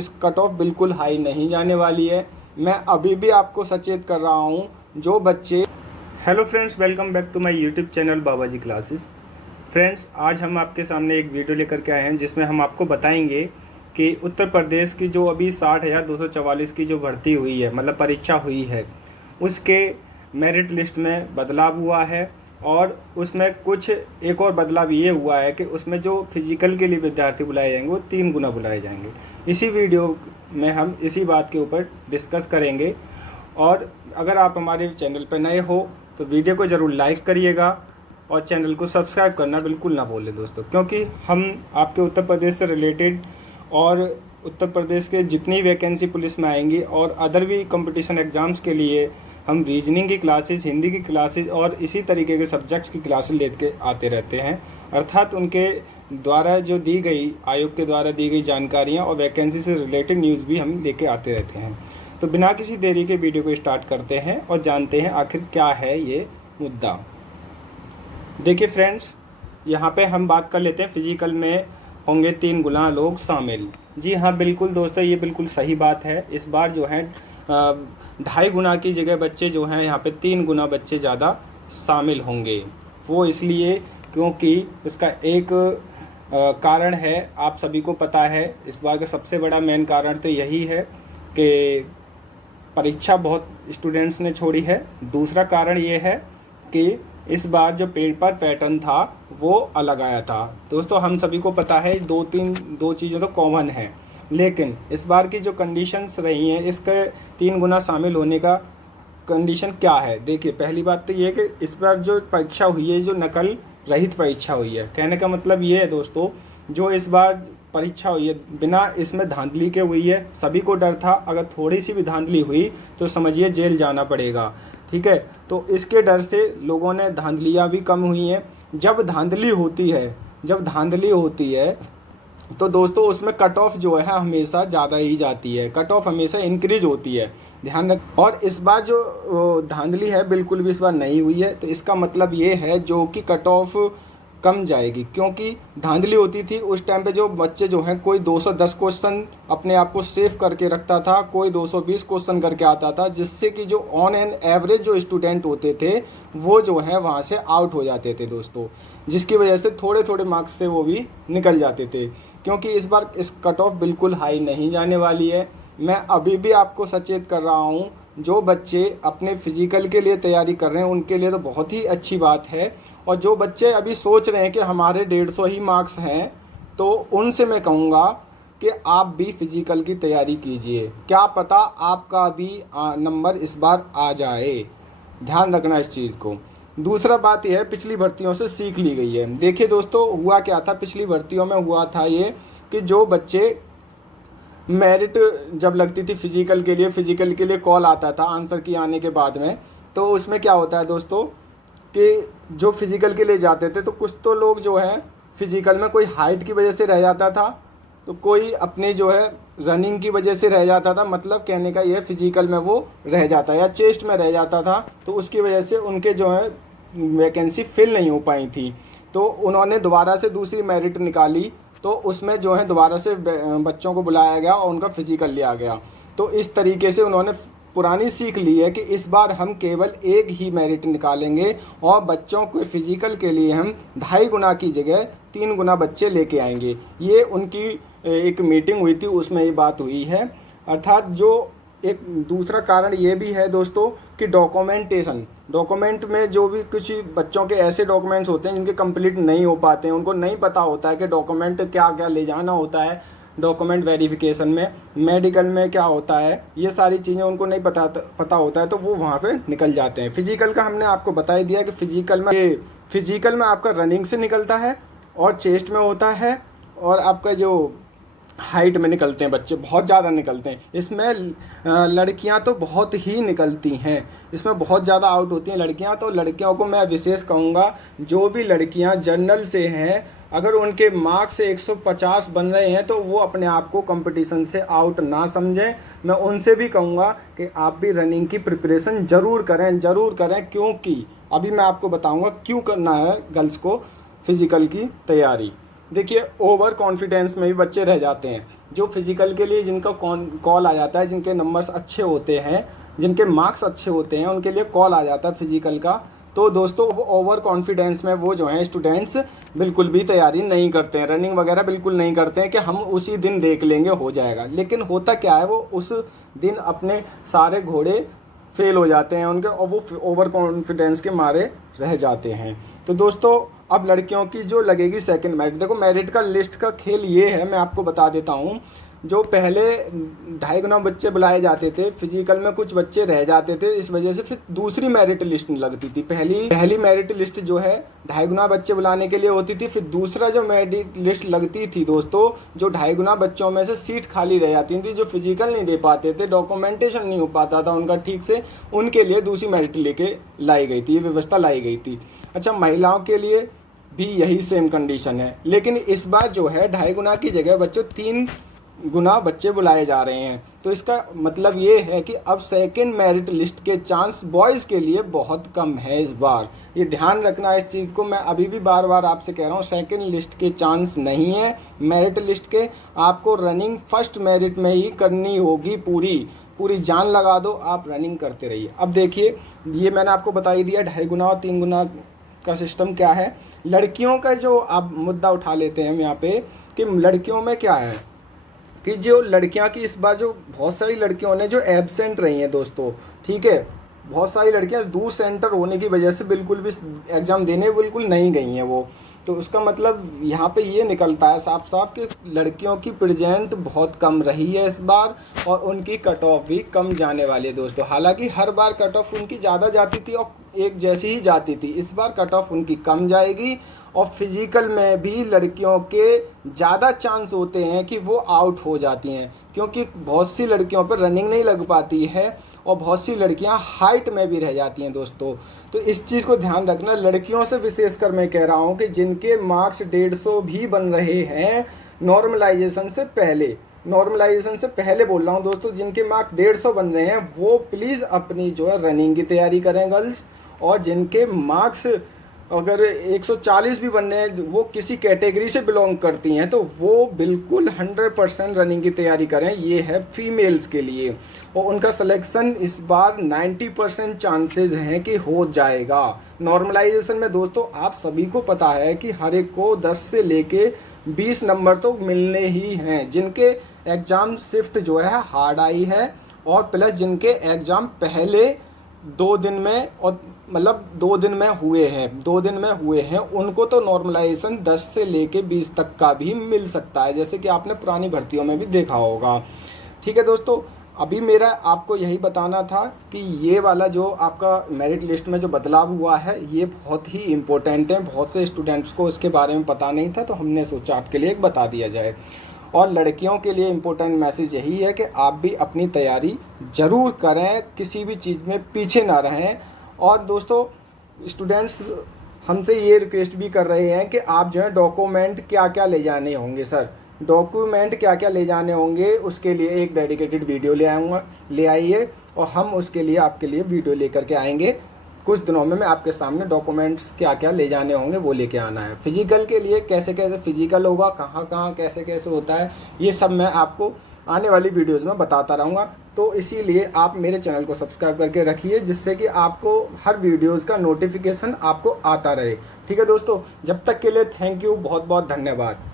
इस cut off बिल्कुल high नहीं जाने वाली है। मैं अभी भी आपको सचेत कर रहा हूँ जो बच्चे। Hello friends, welcome back to my YouTube channel Babaji classes. Friends, आज हम आपके सामने एक वीडियो लेकर के आए हैं जिसमें हम आपको बताएंगे कि उत्तर प्रदेश की जो अभी 60,244 की जो भर्ती हुई है, मतलब परीक्षा हुई है, उसके मेरिट लिस्ट में बदलाव हुआ है। और उसमें कुछ एक और बदलाव ये हुआ है कि उसमें जो फिजिकल के लिए विद्यार्थी बुलाए जाएंगे वो 3 गुना बुलाए जाएंगे। इसी वीडियो में हम इसी बात के ऊपर डिस्कस करेंगे। और अगर आप हमारे चैनल पर नए हो तो वीडियो को ज़रूर लाइक करिएगा और चैनल को सब्सक्राइब करना बिल्कुल ना भूलें दोस्तों, क्योंकि हम आपके उत्तर प्रदेश से रिलेटेड और उत्तर प्रदेश के जितनी वैकेंसी पुलिस में आएंगी और अदर भी कंपटीशन एग्ज़ाम्स के लिए हम रीजनिंग की क्लासेस, हिंदी की क्लासेस और इसी तरीके के सब्जेक्ट्स की क्लासेस लेके आते रहते हैं। अर्थात उनके द्वारा जो दी गई, आयोग के द्वारा दी गई जानकारियाँ और वैकेंसी से रिलेटेड न्यूज़ भी हम लेके आते रहते हैं। तो बिना किसी देरी के वीडियो को स्टार्ट करते हैं और जानते हैं आखिर क्या है ये मुद्दा। देखिए फ्रेंड्स, यहाँ पे हम बात कर लेते हैं फिजिकल में होंगे 3 गुना लोग शामिल। जी हाँ, बिल्कुल दोस्तों, ये बिल्कुल सही बात है। इस बार जो है 2.5 गुना की जगह बच्चे जो हैं यहाँ पे 3 गुना बच्चे ज़्यादा शामिल होंगे। वो इसलिए क्योंकि इसका एक कारण है, आप सभी को पता है। इस बार का सबसे बड़ा मेन कारण तो यही है कि परीक्षा बहुत स्टूडेंट्स ने छोड़ी है। दूसरा कारण ये है कि इस बार जो पेपर पैटर्न था वो अलग आया था। दोस्तों, हम सभी को पता है दो चीज़ें तो कॉमन है, लेकिन इस बार की जो कंडीशंस रही हैं, इसके 3 गुना शामिल होने का कंडीशन क्या है। देखिए, पहली बात तो ये है कि इस बार जो परीक्षा हुई है, जो नकल रहित परीक्षा हुई है। कहने का मतलब ये है दोस्तों, जो इस बार परीक्षा हुई है बिना इसमें धांधली के हुई है। सभी को डर था अगर थोड़ी सी भी धांधली हुई तो समझिए जेल जाना पड़ेगा, ठीक है। तो इसके डर से लोगों ने धांधलियाँ भी कम हुई हैं। जब धांधली होती है तो दोस्तों उसमें कट ऑफ जो है हमेशा ज़्यादा ही जाती है, कट ऑफ हमेशा इंक्रीज होती है, ध्यान रख। और इस बार जो धांधली है बिल्कुल भी इस बार नहीं हुई है। तो इसका मतलब ये है जो कि कट ऑफ कम जाएगी, क्योंकि धांधली होती थी उस टाइम पे जो बच्चे जो हैं, कोई 210 क्वेश्चन अपने आप को सेव करके रखता था, कोई 220 क्वेश्चन करके आता था, जिससे कि जो ऑन एन एवरेज जो स्टूडेंट होते थे वो जो है वहाँ से आउट हो जाते थे दोस्तों, जिसकी वजह से थोड़े थोड़े मार्क्स से वो भी निकल जाते थे। क्योंकि इस बार इस कट ऑफ बिल्कुल हाई नहीं जाने वाली है। मैं अभी भी आपको सचेत कर रहा हूँ, जो बच्चे अपने फिजिकल के लिए तैयारी कर रहे हैं उनके लिए तो बहुत ही अच्छी बात है। और जो बच्चे अभी सोच रहे हैं कि हमारे 150 ही मार्क्स हैं, तो उनसे मैं कहूँगा कि आप भी फिजिकल की तैयारी कीजिए। क्या पता आपका भी नंबर इस बार आ जाए, ध्यान रखना इस चीज़ को। दूसरा बात यह है, पिछली भर्तियों से सीख ली गई है। देखिए दोस्तों, हुआ क्या था पिछली भर्तियों में, हुआ था ये कि जो बच्चे मेरिट जब लगती थी फिजिकल के लिए कॉल आता था आंसर की आने के बाद में, तो उसमें क्या होता है दोस्तों कि जो फिजिकल के लिए जाते थे तो कुछ तो लोग जो है फिजिकल में कोई हाइट की वजह से रह जाता था, तो कोई अपने जो है रनिंग की वजह से रह जाता था। मतलब कहने का ये फिजिकल में वो रह जाता या चेस्ट में रह जाता था, तो उसकी वजह से उनके जो है वैकेंसी फिल नहीं हो पाई थी। तो उन्होंने दोबारा से दूसरी मेरिट निकाली, तो उसमें जो है दोबारा से बच्चों को बुलाया गया और उनका फिजिकल लिया गया। तो इस तरीके से उन्होंने पुरानी सीख ली है कि इस बार हम केवल एक ही मेरिट निकालेंगे और बच्चों को फिजिकल के लिए हम 2.5 गुना की जगह 3 गुना बच्चे लेके आएंगे। ये उनकी एक मीटिंग हुई थी, उसमें ये बात हुई है। अर्थात जो एक दूसरा कारण ये भी है दोस्तों कि डॉक्यूमेंट में जो भी कुछ बच्चों के ऐसे डॉक्यूमेंट्स होते हैं जिनके कंप्लीट नहीं हो पाते हैं, उनको नहीं पता होता है कि डॉक्यूमेंट क्या क्या ले जाना होता है डॉक्यूमेंट वेरिफिकेशन में, मेडिकल में क्या होता है, ये सारी चीज़ें उनको नहीं पता होता है, तो वो वहाँ पे निकल जाते हैं। फिजिकल का हमने आपको बता ही दिया कि फिजिकल में आपका रनिंग से निकलता है और चेस्ट में होता है और आपका जो हाइट में निकलते हैं बच्चे, बहुत ज़्यादा निकलते हैं। इसमें लड़कियां तो बहुत ही निकलती हैं, इसमें बहुत ज़्यादा आउट होती हैं लड़कियां। तो लड़कियों को मैं विशेष कहूँगा, जो भी लड़कियां जनरल से हैं, अगर उनके मार्क्स से 150 बन रहे हैं तो वो अपने आप को कंपटीशन से आउट ना समझें। मैं उनसे भी कहूँगा कि आप भी रनिंग की प्रिपरेशन ज़रूर करें, क्योंकि अभी मैं आपको बताऊँगा क्यों करना है गर्ल्स को फिजिकल की तैयारी। देखिए ओवर कॉन्फिडेंस में भी बच्चे रह जाते हैं। जो फिजिकल के लिए जिनका कॉल आ जाता है, जिनके नंबर्स अच्छे होते हैं, जिनके मार्क्स अच्छे होते हैं, उनके लिए कॉल आ जाता है फिजिकल का, तो दोस्तों वो ओवर कॉन्फिडेंस में वो जो हैं स्टूडेंट्स बिल्कुल भी तैयारी नहीं करते हैं, रनिंग वगैरह बिल्कुल नहीं करते हैं कि हम उसी दिन देख लेंगे हो जाएगा। लेकिन होता क्या है, वो उस दिन अपने सारे घोड़े फेल हो जाते हैं उनके, और वो ओवर कॉन्फिडेंस के मारे रह जाते हैं। तो दोस्तों अब लड़कियों की जो लगेगी सेकंड मेरिट, देखो मेरिट का लिस्ट का खेल ये है, मैं आपको बता देता हूँ। जो पहले 2.5 गुना बच्चे बुलाए जाते थे, फिजिकल में कुछ बच्चे रह जाते थे, इस वजह से फिर दूसरी मेरिट लिस्ट लगती थी। पहली मेरिट लिस्ट जो है 2.5 गुना बच्चे बुलाने के लिए होती थी, फिर दूसरा जो मेरिट लिस्ट लगती थी दोस्तों, जो 2.5 गुना बच्चों में से सीट खाली रह जाती थी, जो फिजिकल नहीं दे पाते थे, डॉक्यूमेंटेशन नहीं हो पाता था उनका ठीक से, उनके लिए दूसरी मेरिट लेके लाई गई थी, ये व्यवस्था लाई गई थी। अच्छा, महिलाओं के लिए भी यही सेम कंडीशन है, लेकिन इस बार जो है 2.5 गुना की जगह बच्चों 3 गुना बच्चे बुलाए जा रहे हैं। तो इसका मतलब ये है कि अब सेकंड मेरिट लिस्ट के चांस बॉयज़ के लिए बहुत कम है इस बार। ये ध्यान रखना इस चीज़ को, मैं अभी भी बार बार आपसे कह रहा हूँ, सेकंड लिस्ट के चांस नहीं है मेरिट लिस्ट के। आपको रनिंग फर्स्ट मेरिट में ही करनी होगी, पूरी जान लगा दो, आप रनिंग करते रहिए। अब देखिए, ये मैंने आपको बता ही दिया 2.5 गुना और 3 गुना का सिस्टम क्या है। लड़कियों का जो आप मुद्दा उठा लेते हैं हम यहाँ पे, कि लड़कियों में क्या है कि जो लड़कियां की इस बार जो बहुत सारी लड़कियों ने जो एब्सेंट रही हैं दोस्तों, ठीक है, बहुत सारी लड़कियां दूर सेंटर होने की वजह से बिल्कुल भी एग्ज़ाम देने बिल्कुल नहीं गई हैं वो। तो उसका मतलब यहाँ पे ये निकलता है साफ साफ कि लड़कियों की प्रेजेंट बहुत कम रही है इस बार, और उनकी कट ऑफ भी कम जाने वाली है दोस्तों। हालांकि हर बार कट ऑफ उनकी ज़्यादा जाती थी और एक जैसी ही जाती थी, इस बार कट ऑफ उनकी कम जाएगी। और फिजिकल में भी लड़कियों के ज़्यादा चांस होते हैं कि वो आउट हो जाती हैं, क्योंकि बहुत सी लड़कियों पर रनिंग नहीं लग पाती है और बहुत सी लड़कियां हाइट में भी रह जाती हैं दोस्तों। तो इस चीज़ को ध्यान रखना, लड़कियों से विशेषकर मैं कह रहा हूं कि जिनके मार्क्स 150 भी बन रहे हैं नॉर्मलाइजेशन से पहले, नॉर्मलाइजेशन से पहले बोल रहा हूं दोस्तों, जिनके मार्क्स 150 बन रहे हैं वो प्लीज़ अपनी जो है रनिंग की तैयारी करें गर्ल्स। और जिनके मार्क्स अगर 140 भी बनने हैं, वो किसी कैटेगरी से बिलोंग करती हैं, तो वो बिल्कुल 100% रनिंग की तैयारी करें। ये है फीमेल्स के लिए, और उनका सिलेक्शन इस बार 90% चांसेस हैं कि हो जाएगा। नॉर्मलाइजेशन में दोस्तों आप सभी को पता है कि हर एक को 10 से लेके 20 नंबर तो मिलने ही हैं, जिनके एग्ज़ाम शिफ्ट जो है हार्ड आई है, और प्लस जिनके एग्ज़ाम पहले 2 दिन में, और मतलब 2 दिन में हुए हैं, उनको तो नॉर्मलाइजेशन 10 से लेके 20 तक का भी मिल सकता है, जैसे कि आपने पुरानी भर्तियों में भी देखा होगा। ठीक है दोस्तों, अभी मेरा आपको यही बताना था कि ये वाला जो आपका मेरिट लिस्ट में जो बदलाव हुआ है ये बहुत ही इम्पोर्टेंट है। बहुत से स्टूडेंट्स को इसके बारे में पता नहीं था, तो हमने सोचा आपके लिए एक बता दिया जाए। और लड़कियों के लिए इम्पोर्टेंट मैसेज यही है कि आप भी अपनी तैयारी ज़रूर करें, किसी भी चीज़ में पीछे ना रहें। और दोस्तों स्टूडेंट्स हमसे ये रिक्वेस्ट भी कर रहे हैं कि आप जो है डॉक्यूमेंट क्या क्या ले जाने होंगे, सर डॉक्यूमेंट क्या क्या ले जाने होंगे, उसके लिए एक डेडिकेटेड वीडियो ले आइए, और हम उसके लिए आपके लिए वीडियो लेकर के आएंगे। कुछ दिनों में मैं आपके सामने डॉक्यूमेंट्स क्या क्या ले जाने होंगे वो लेके आना है। फिजिकल के लिए कैसे कैसे फिजिकल होगा, कहाँ कहाँ कैसे कैसे होता है, ये सब मैं आपको आने वाली वीडियोस में बताता रहूँगा। तो इसीलिए आप मेरे चैनल को सब्सक्राइब करके रखिए, जिससे कि आपको हर वीडियोस का नोटिफिकेशन आपको आता रहे। ठीक है दोस्तों, जब तक के लिए थैंक यू, बहुत बहुत धन्यवाद।